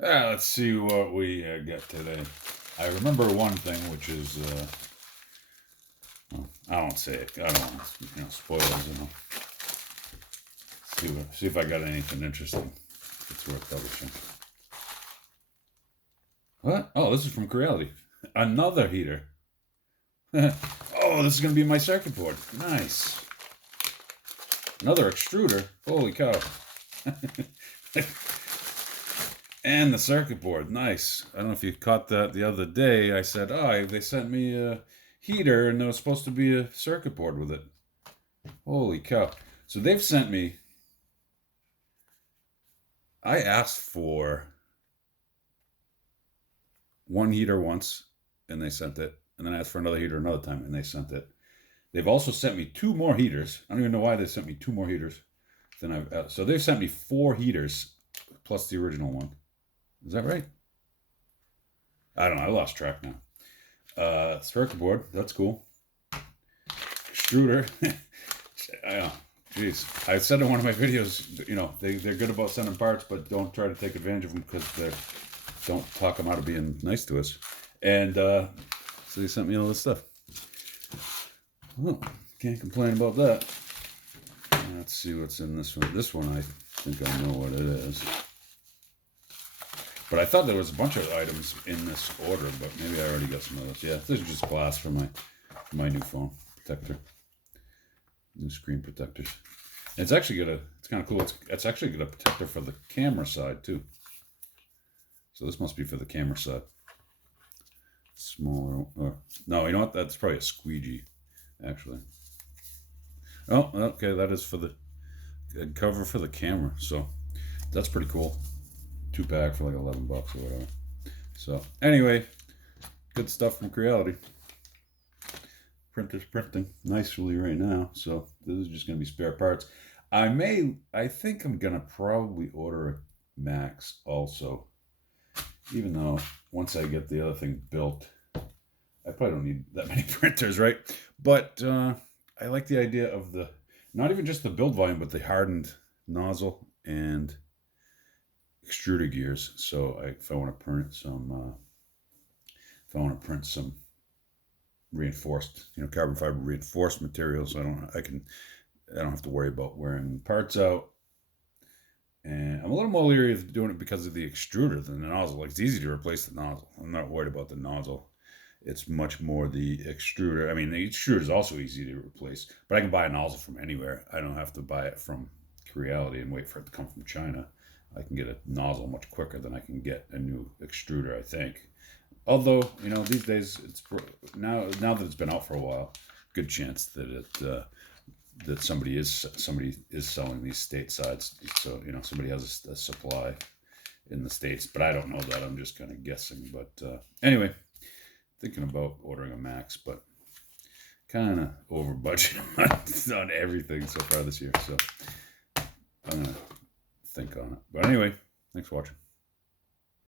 Let's see what we get today. I remember one thing, which is, well, I won't say it. I don't want to, spoilers. See if I got anything interesting. It's worth publishing. What? Oh, this is from Creality. Another heater. Oh, this is going to be my circuit board. Nice. Another extruder. Holy cow. And the circuit board. Nice. I don't know if you caught that the other day. I said, they sent me a heater and there was supposed to be a circuit board with it. Holy cow. So they've sent me. I asked for one heater once and they sent it. And then I asked for another heater another time and they sent it. They've also sent me 2 more heaters. I don't even know why they sent me 2 more heaters. So they've sent me 4 heaters plus the original one. Is that right? I don't know. I lost track now. Circuit board. That's cool. Extruder. Jeez. I said in one of my videos, they're good about sending parts, but don't try to take advantage of them because they don't talk them out of being nice to us. And so they sent me all this stuff. Well, can't complain about that. Let's see what's in this one. This one, I think I know what it is. But I thought there was a bunch of items in this order, but maybe I already got some of those. Yeah, this is just glass for my new phone protector. New screen protectors. And it's actually it's kind of cool. It's actually got a protector for the camera side too. So this must be for the camera side. Smaller. No, you know what? That's probably a squeegee, actually. Oh, okay. That is for the cover for the camera. So that's pretty cool. 2-pack for like $11 or whatever. So anyway, good stuff from Creality. Printer's printing nicely right now. So this is just going to be spare parts. I think I'm going to probably order a Max also. Even though once I get the other thing built, I probably don't need that many printers, right? But I like the idea of not even just the build volume, but the hardened nozzle and extruder gears. So if I want to print some reinforced, carbon fiber reinforced materials, I don't have to worry about wearing parts out. And I'm a little more leery of doing it because of the extruder than the nozzle. Like, it's easy to replace the nozzle. I'm not worried about the nozzle. It's much more the extruder. I mean, the extruder is also easy to replace, but I can buy a nozzle from anywhere. I don't have to buy it from Creality and wait for it to come from China. I can get a nozzle much quicker than I can get a new extruder, I think. Although, these days, it's now that it's been out for a while, good chance that that somebody is selling these statesides. So, somebody has a supply in the States, but I don't know that. I'm just kind of guessing. But anyway, thinking about ordering a Max, but kind of over budget on everything so far this year. So I'm going to think on it. But anyway, thanks for watching.